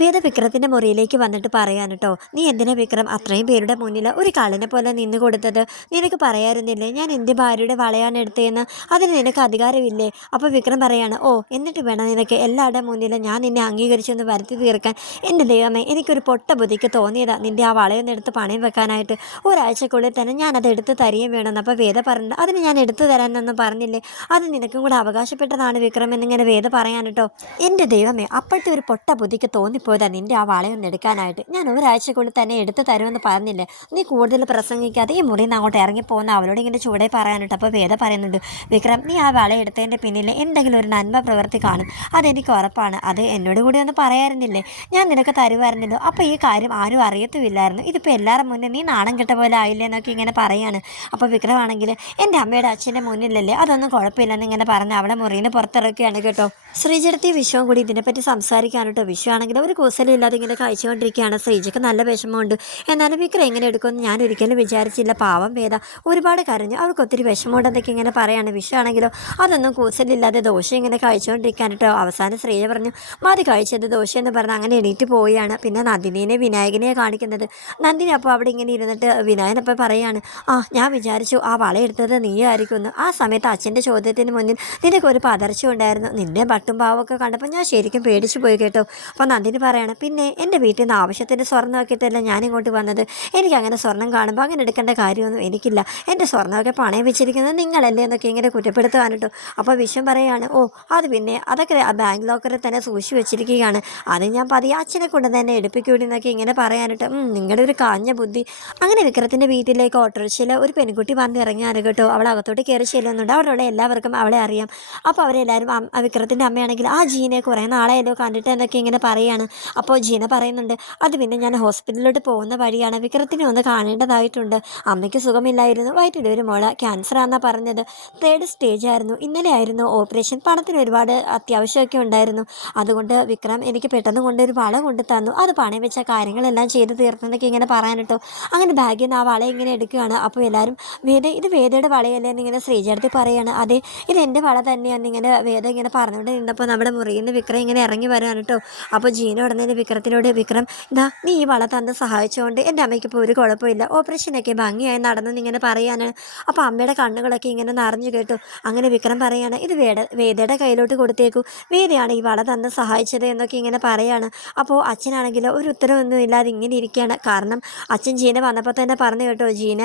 വേദ വിക്രത്തിന്റെ മുറിയിലേക്ക് വന്നിട്ട് പറയാൻ കേട്ടോ, നീ എന്തിനാ വിക്രം അത്രയും പേരുടെ മുന്നിൽ ഒരു കള്ളനെ പോലെ നിന്ന് കൊടുത്തത്? നിനക്ക് പറയാറുന്നില്ലേ ഞാൻ എൻ്റെ ഭാര്യയുടെ വളയാണ് എടുത്തതെന്ന്? അതിന് നിനക്ക് അധികാരമില്ലേ? അപ്പോൾ വിക്രം പറയാണ്, ഓ എന്നിട്ട് വേണം നിനക്ക് എല്ലാവരുടെ മുന്നിൽ ഞാൻ നിന്നെ അംഗീകരിച്ചൊന്ന് വരുത്തി തീർക്കാൻ? എൻ്റെ ദൈവമേ, എനിക്കൊരു പൊട്ട ബുദ്ധിക്ക് തോന്നിയതാ നിൻ്റെ ആ വളയൊന്ന് എടുത്ത് പണയം വെക്കാനായിട്ട്. ഒരാഴ്ചക്കുള്ളിൽ തന്നെ ഞാനത് എടുത്ത് തരികയും വേണമെന്ന്. അപ്പോൾ വേദ പറഞ്ഞു, അതിന് ഞാൻ എടുത്തു തരാനൊന്നും പറഞ്ഞില്ലേ, അത് നിനക്കും കൂടെ അവകാശപ്പെട്ടതാണ് വിക്രം എന്നിങ്ങനെ വേദ പറയാൻ കേട്ടോ. എൻ്റെ ദൈവമേ, അപ്പോഴത്തെ ഒരു പൊട്ട ബുദ്ധിക്ക് തോന്നിപ്പോയതാ നിൻ്റെ ആ വളയൊന്ന് എടുക്കാനായിട്ട്. ഞാൻ ഒരാഴ്ചക്കുള്ളിൽ തന്നെ എടുത്തു തരുമെന്ന് പറഞ്ഞില്ലേ? നീ കൂടുതൽ പ്രസംഗിക്കാതെ ഈ മുറിയിൽ നിന്ന് അങ്ങോട്ട് ഇറങ്ങിപ്പോകുന്ന അവളോട് ഇങ്ങനെ ചൂടെ പറയാനിട്ട്. അപ്പോൾ വേദ പറയുന്നുണ്ട്, വിക്രം നീ ആ വള എടുത്തതിൻ്റെ പിന്നിൽ എന്തെങ്കിലും ഒരു നന്മ പ്രവൃത്തി കാണും, അതെനിക്ക് ഉറപ്പാണ്. അത് എന്നോട് കൂടി ഒന്ന് പറയാറുന്നില്ലേ? ഞാൻ നിനക്ക് തരുമായിരുന്നല്ലോ. അപ്പോൾ ഈ കാര്യം ആരും അറിയത്തുമില്ലായിരുന്നു. ഇതിപ്പോൾ എല്ലാവരും മുന്നിൽ നീ നാണം കെട്ട പോലെ ആയില്ലേ എന്നൊക്കെ ഇങ്ങനെ പറയാണ്. അപ്പോൾ വിക്രമാണെങ്കിൽ എൻ്റെ അമ്മയുടെ അച്ഛൻ്റെ മുന്നിലല്ലേ, അതൊന്നും കുഴപ്പമില്ലെന്ന് ഇങ്ങനെ പറഞ്ഞ് അവളെ മുറിയിൽ നിന്ന് പുറത്തിറക്കുകയാണ് കേട്ടോ. ശ്രീജടത്തി വിശ്വം കൂടി ഇതിനെപ്പറ്റി സംസാരിക്കാൻ കേട്ടോ. വിശ്വമാണെങ്കിൽ ഒരു കൂസലില്ലാതെ ഇങ്ങനെ കഴിച്ചുകൊണ്ടിരിക്കുകയാണ്. ശ്രീജയ്ക്ക് നല്ല വിഷമമുണ്ട്. എന്നാലും വിക്രം എങ്ങനെ എടുക്കുമെന്ന് ഞാൻ ഒരിക്കലും വിചാരിച്ചില്ല. പാവം വേദ ഒരുപാട് കരഞ്ഞു, അവൾക്ക് ഒത്തിരി വിഷമമുണ്ടെന്നൊക്കെ ഇങ്ങനെ പറയാണ്. വിശ്വമാണെങ്കിലോ അതൊന്നും കൂസലില്ലാതെ ദോശ ഇങ്ങനെ കഴിച്ചുകൊണ്ടിരിക്കാൻ കേട്ടോ. അവസാനം ശ്രീജ പറഞ്ഞു, മതി കഴിച്ചത് ദോശ എന്ന് പറഞ്ഞ് അങ്ങനെ എണീറ്റ് പോവുകയാണ്. പിന്നെ നന്ദിനിയെ വിനായകനെയാണ് കാണിക്കുന്നത്. നന്ദിനി അപ്പോൾ അവിടെ ഇങ്ങനെ ഇരുന്നിട്ട് വിനായകനപ്പോൾ പറയാണ്, ഞാൻ വിചാരിച്ചു ആ വളയെടുത്തത് നീയായിരിക്കുമെന്ന്. ആ സമയത്ത് അച്ഛൻ്റെ ചോദ്യത്തിന് മുന്നിൽ നിനക്കൊരു പതർച്ച ഉണ്ടായിരുന്നു. നിന്നെ ബട്ടും പാവമൊക്കെ കണ്ടപ്പോൾ ഞാൻ ശരിക്കും പേടിച്ചു പോയി കേട്ടോ. അപ്പോൾ നന്ദിനി പറയണം, പിന്നെ എൻ്റെ വീട്ടിൽ നിന്ന് ആവശ്യത്തിന് സ്വർണ്ണം ആക്കിയിട്ടല്ല ഞാനിങ്ങോട്ട് വന്നത്. എനിക്കങ്ങനെ സ്വർണ്ണം കാണുമ്പോൾ അങ്ങനെ എടുക്കേണ്ട കാര്യമൊന്നും എനിക്കില്ല. എൻ്റെ സ്വർണ്ണമൊക്കെ പണയം വെച്ചിരിക്കുന്നത് നിങ്ങളല്ലേ എന്നൊക്കെ ഇങ്ങനെ കുറ്റപ്പെടുത്തുവാൻ കേട്ടോ. അപ്പോൾ വിശ്വം പറയാണ്, അത് പിന്നെ അതൊക്കെ ബാങ്ക് ലോക്കറിൽ തന്നെ സൂക്ഷിച്ച് വെച്ചിരിക്കുകയാണ്. അത് ഞാൻ പതിയെ അച്ഛനെ കൊണ്ട് തന്നെ എടുപ്പിക്കൂടി എന്നൊക്കെ ഇങ്ങനെ പറയാനിട്ട്. നിങ്ങളുടെ ഒരു കാഞ്ഞ ബുദ്ധി. അങ്ങനെ വിക്രത്തിൻ്റെ വീട്ടിലേക്ക് ഓട്ടോറിക്ഷയിൽ ഒരു പെൺകുട്ടി വന്ന് ഇറങ്ങിയാണ് കേട്ടോ. അവൾ അകത്തോട്ട് കയറി ചെല്ലുന്നുണ്ട്. അവിടെയുള്ള എല്ലാവർക്കും അവളെ അറിയാം. അപ്പോൾ അവരെല്ലാവരും വിക്രത്തിൻ്റെ അമ്മയാണെങ്കിൽ ആ ജീനെ കുറേ നാളെയല്ലോ കണ്ടിട്ട് എന്നൊക്കെ ഇങ്ങനെ പറയുകയാണ്. അപ്പോൾ ജീന പറയുന്നുണ്ട്, അത് പിന്നെ ഞാൻ ഹോസ്പിറ്റലിലോട്ട് പോകുന്ന വഴിയാണ്, വിക്രത്തിനെ ഒന്ന് കാണേണ്ടതായിട്ടുണ്ട്. അമ്മയ്ക്ക് സുഖമില്ലായിരുന്നു, വയറ്റിൽ ഒരു മുഴ, ക്യാൻസർ ആണെന്നാണ് പറഞ്ഞത്. 3rd സ്റ്റേജ് ആയിരുന്നു. ഇന്നലെ ആയിരുന്നു ഓപ്പറേഷൻ. പണത്തിന് ഒരുപാട് അത്യാവശ്യമൊക്കെ ഉണ്ടായിരുന്നു. അതുകൊണ്ട് വിക്രം എനിക്ക് പെട്ടെന്ന് കൊണ്ടൊരു വള കൊണ്ട് തന്നു. അത് പണയം വെച്ച കാര്യങ്ങളെല്ലാം ചെയ്ത് തീർന്നെന്നൊക്കെ ഇങ്ങനെ പറയാനിട്ടോ. അങ്ങനെ ബാഗിൽ നിന്ന് ആ വള ഇങ്ങനെ എടുക്കുകയാണ്. അപ്പോൾ എല്ലാവരും ഇത് വേദയുടെ വളയല്ലേ എന്നിങ്ങനെ ശ്രീജടുത്ത് പറയാണ്. അതെ, ഇത് എൻ്റെ വള തന്നെയാണ് ഇങ്ങനെ വേദ ഇങ്ങനെ പറഞ്ഞുകൊണ്ട് നിന്നപ്പോൾ നമ്മുടെ മുറിയിൽ നിന്ന് വിക്രം ഇങ്ങനെ ഇറങ്ങി വരാൻ കേട്ടോ. അപ്പോൾ ജീന ഉടനെ വിക്രത്തിനോട്, വിക്രം ഇതാ നീ ഈ വള തന്ന് സഹായിച്ചുകൊണ്ട് എൻ്റെ അമ്മയ്ക്ക് ഇപ്പോൾ ഒരു കുഴപ്പമില്ല, ഓപ്പറേഷനൊക്കെ ഭംഗിയായി നടന്നെന്ന് ഇങ്ങനെ പറയാനാണ്. അപ്പോൾ അമ്മയുടെ കണ്ണുകളൊക്കെ ഇങ്ങനെ നിറഞ്ഞു കേട്ടു. അങ്ങനെ വിക്രം പറയാണ്, ഇത് വേദയുടെ കയ്യിലോട്ട് കൊടുത്തേക്കു, വേദയാണ് ഈ വള തന്ന് സഹായിച്ചത് എന്നൊക്കെ ഇങ്ങനെ പറയാണ്. അപ്പോൾ അച്ഛനാണെങ്കിൽ ഒരു ഉത്തരവൊന്നും ഇല്ലാതെ ഇങ്ങനെ ഇരിക്കുകയാണ്. കാരണം അച്ഛൻ ജീന വന്നപ്പോൾ തന്നെ പറഞ്ഞു കേട്ടോ, ജീന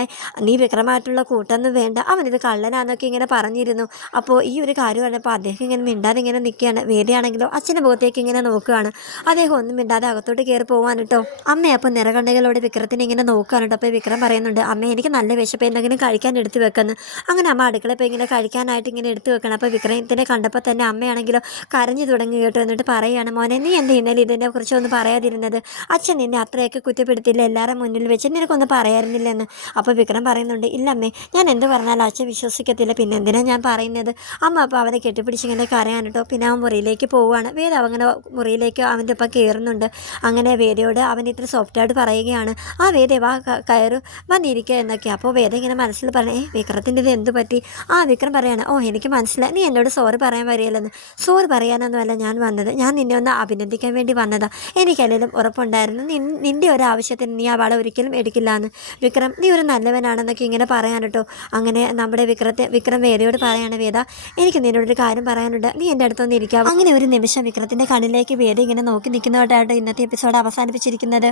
നീ വിക്രമായിട്ടുള്ള കൂട്ടൊന്നും വേണ്ട, അവനിത് കള്ളനാന്നൊക്കെ ഇങ്ങനെ പറഞ്ഞിരുന്നു. അപ്പോൾ ഈ ഒരു കാര്യം പറഞ്ഞപ്പോൾ അദ്ദേഹം ഇങ്ങനെ മിണ്ടാതെ ഇങ്ങനെ നിൽക്കുകയാണ്. വേദയാണെങ്കിലോ അച്ഛൻ്റെ മുഖത്തേക്ക് ഇങ്ങനെ നോക്കുകയാണ്. അദ്ദേഹം ഒന്നും മിണ്ടാതെ അകത്തോട്ട് കയറി പോകാൻ കേട്ടോ. അമ്മ അപ്പോൾ നിറകണ്ണുകളോട് വിക്രത്തിനെ ഇങ്ങനെ നോക്കുകയാണ് കേട്ടോ. അപ്പോൾ വിക്രം പറയുന്നുണ്ട്, അമ്മ എനിക്ക് നല്ല വിശപ്പ്, എന്തെങ്കിലും കഴിക്കാൻ എടുത്ത് വെക്കുന്നു. അങ്ങനെ അമ്മ അടുക്കളയിൽ ഇങ്ങനെ കഴിക്കാനായിട്ട് ഇങ്ങനെ എടുത്ത് വെക്കണം. അപ്പോൾ വിക്രത്തിനെ കണ്ടപ്പോൾ തന്നെ അമ്മയാണെങ്കിലോ കരഞ്ഞു തുടങ്ങി കേട്ടോ. എന്നിട്ട് പറയുകയാണ്, മോനെ നീ എൻ്റെ ഇന്നലെ ഇതിനെ കുറിച്ചൊന്നും പറയാതിരുന്നത്? അച്ഛൻ നിന്നെ അത്രയൊക്കെ കുറ്റപ്പെടുത്തില്ല, എല്ലാവരും മുന്നിൽ വെച്ച് നിനക്കൊന്നും പറയാറുന്നില്ലെന്ന്. അപ്പോൾ വിക്രം പറയുന്നുണ്ട്, ഇല്ലമ്മേ, ഞാൻ എന്ത് പറഞ്ഞാലും അച്ഛൻ വിശ്വസിക്കത്തില്ല, പിന്നെ എന്തിനാണ് ഞാൻ പറയുന്നത്? അമ്മ അപ്പോൾ അവനെ കെട്ടിപ്പിടിച്ചിങ്ങനെ കരയാൻ കേട്ടോ. പിന്നെ അവൻ മുറിയിലേക്ക് പോവുകയാണ്. വേദ അങ്ങനെ മുറിയിലേക്ക് അവൻ്റെ ഒപ്പം കയറുന്നുണ്ട്. അങ്ങനെ വേദയോട് അവൻ ഇത്ര സോഫ്റ്റായിട്ട് പറയുകയാണ്, വേദ വാ കയറ് വന്നിരിക്കുക എന്നൊക്കെ. അപ്പോൾ വേദ ഇങ്ങനെ മനസ്സിൽ പറഞ്ഞേ, വിക്രത്തിൻ്റെ ഇത് എന്ത് പറ്റി? വിക്രം പറയാണ്, എനിക്ക് മനസ്സിലായി, നീ എന്നോട് സോറി പറയാൻ വരികയല്ലെന്ന്. സോറി പറയാനൊന്നുമല്ല ഞാൻ വന്നത്, ഞാൻ നിന്നെ ഒന്ന് അഭിനന്ദിക്കാൻ വേണ്ടി വന്നതാ. എനിക്കല്ലെങ്കിലും ഉറപ്പുണ്ടായിരുന്നു നിൻ്റെ ഒരു ആവശ്യത്തിന് നീ ആ വള ഒരിക്കലും എടുക്കില്ല എന്ന്. വിക്രം നീ ഒരു നല്ലവനാണെന്നൊക്കെ ഇങ്ങനെ പറയാൻ കേട്ടോ. അങ്ങനെ നമ്മുടെ വിക്രം വേദയോട് പറയാണ്, വേദ എനിക്ക് നിന്നോടൊരു കാര്യം പറയാനുണ്ട്, നീ എൻ്റെ അടുത്തൊന്ന് ഇരിക്കാം. അങ്ങനെ ഒരു നിമിഷം വിക്രത്തിൻ്റെ കണ്ണിലേക്ക് വേദ ഇങ്ങനെ നോക്കി നിൽക്കുന്നതായിട്ടാണ് ഇന്നത്തെ എപ്പിസോഡ് അവസാനിപ്പിച്ചിരിക്കുന്നത്.